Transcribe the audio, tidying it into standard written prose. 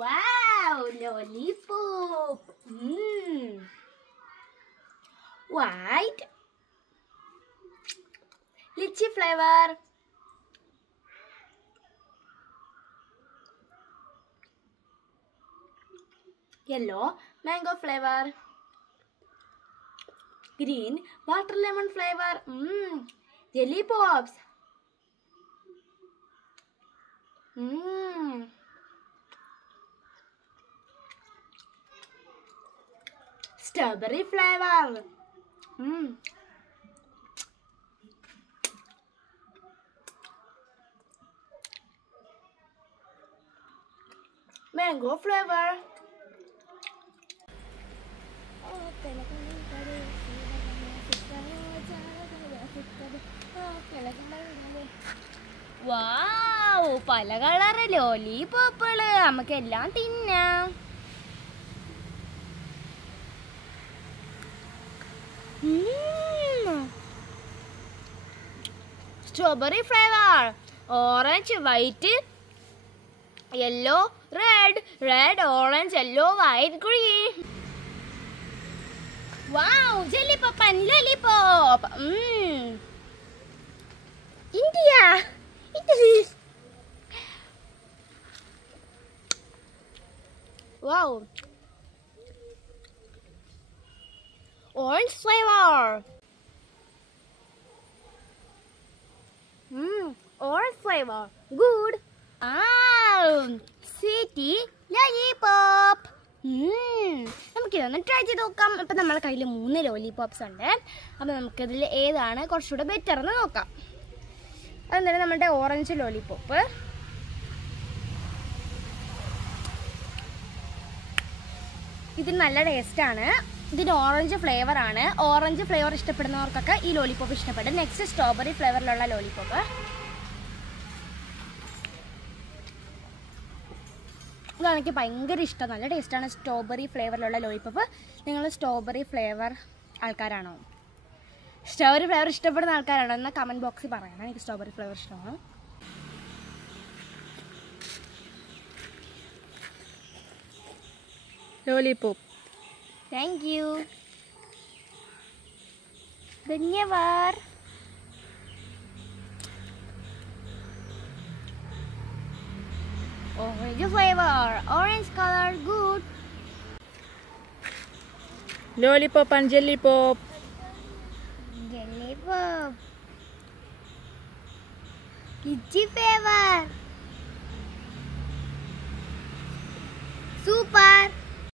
Wow, lollipop. White. Lychee flavor. Yellow, mango flavor. Green, water lemon flavor. Jelly pops. Strawberry flavor. Mango flavor. Wow, പല colour ലോലിപോപ്പുകള് നമുക്കെല്ലാം തിന്നാം. Strawberry flavor. Orange, white, yellow, red, orange, yellow, white, green. Wow, jelly pop and lollipop. India. Italy. Wow. Orange flavor. Orange flavor. Good. Sweetie lollipop. നമുക്കിതൊന്ന് try ചെയ്ത് നോക്കാം. ഇപ്പം നമ്മുടെ കയ്യിൽ 3 lollipops ഉണ്ട്. അപ്പം നമുക്കിതിൽ ഏതാണ് കുറച്ചുകൂടെ ബെറ്റർ എന്ന് നോക്കാം. അതെന്താണ് നമ്മുടെ ഓറഞ്ച് ലോലിപോപ്പ്. ഇതിന് നല്ല ടേസ്റ്റാണ്. ഇതിന് ഓറഞ്ച് ഫ്ലേവർ ആണ്. ഓറഞ്ച് ഫ്ലേവർ ഇഷ്ടപ്പെടുന്നവർക്കൊക്കെ ഈ ലോലിപോപ്പ് ഇഷ്ടപ്പെടും. നെക്സ്റ്റ് സ്ട്രോബെറി ഫ്ലേവറിലുള്ള ലോലിപോപ്പ്. ഇതെനിക്ക് ഭയങ്കര ഇഷ്ടം. നല്ല ടേസ്റ്റാണ് സ്ട്രോബെറി ഫ്ലേവറിലുള്ള ലോലിപോപ്പ്. നിങ്ങൾ സ്ട്രോബെറി ഫ്ലേവർ ആൾക്കാരാണോ? സ്ട്രോബെറി ഫ്ലേവർ ഇഷ്ടപ്പെടുന്ന ആൾക്കാരാണോ എന്നാൽ കമൻറ്റ് ബോക്സിൽ പറയണം. എനിക്ക് സ്ട്രോബെറി ഫ്ലേവർ ഇഷ്ടമാണ്. ലോലിപോപ്പ്. Thank you. ധന്യവാദ്. Orange flavor, orange color, good. Lollipop and jelly pop. Jelly pop. Lychee flavor.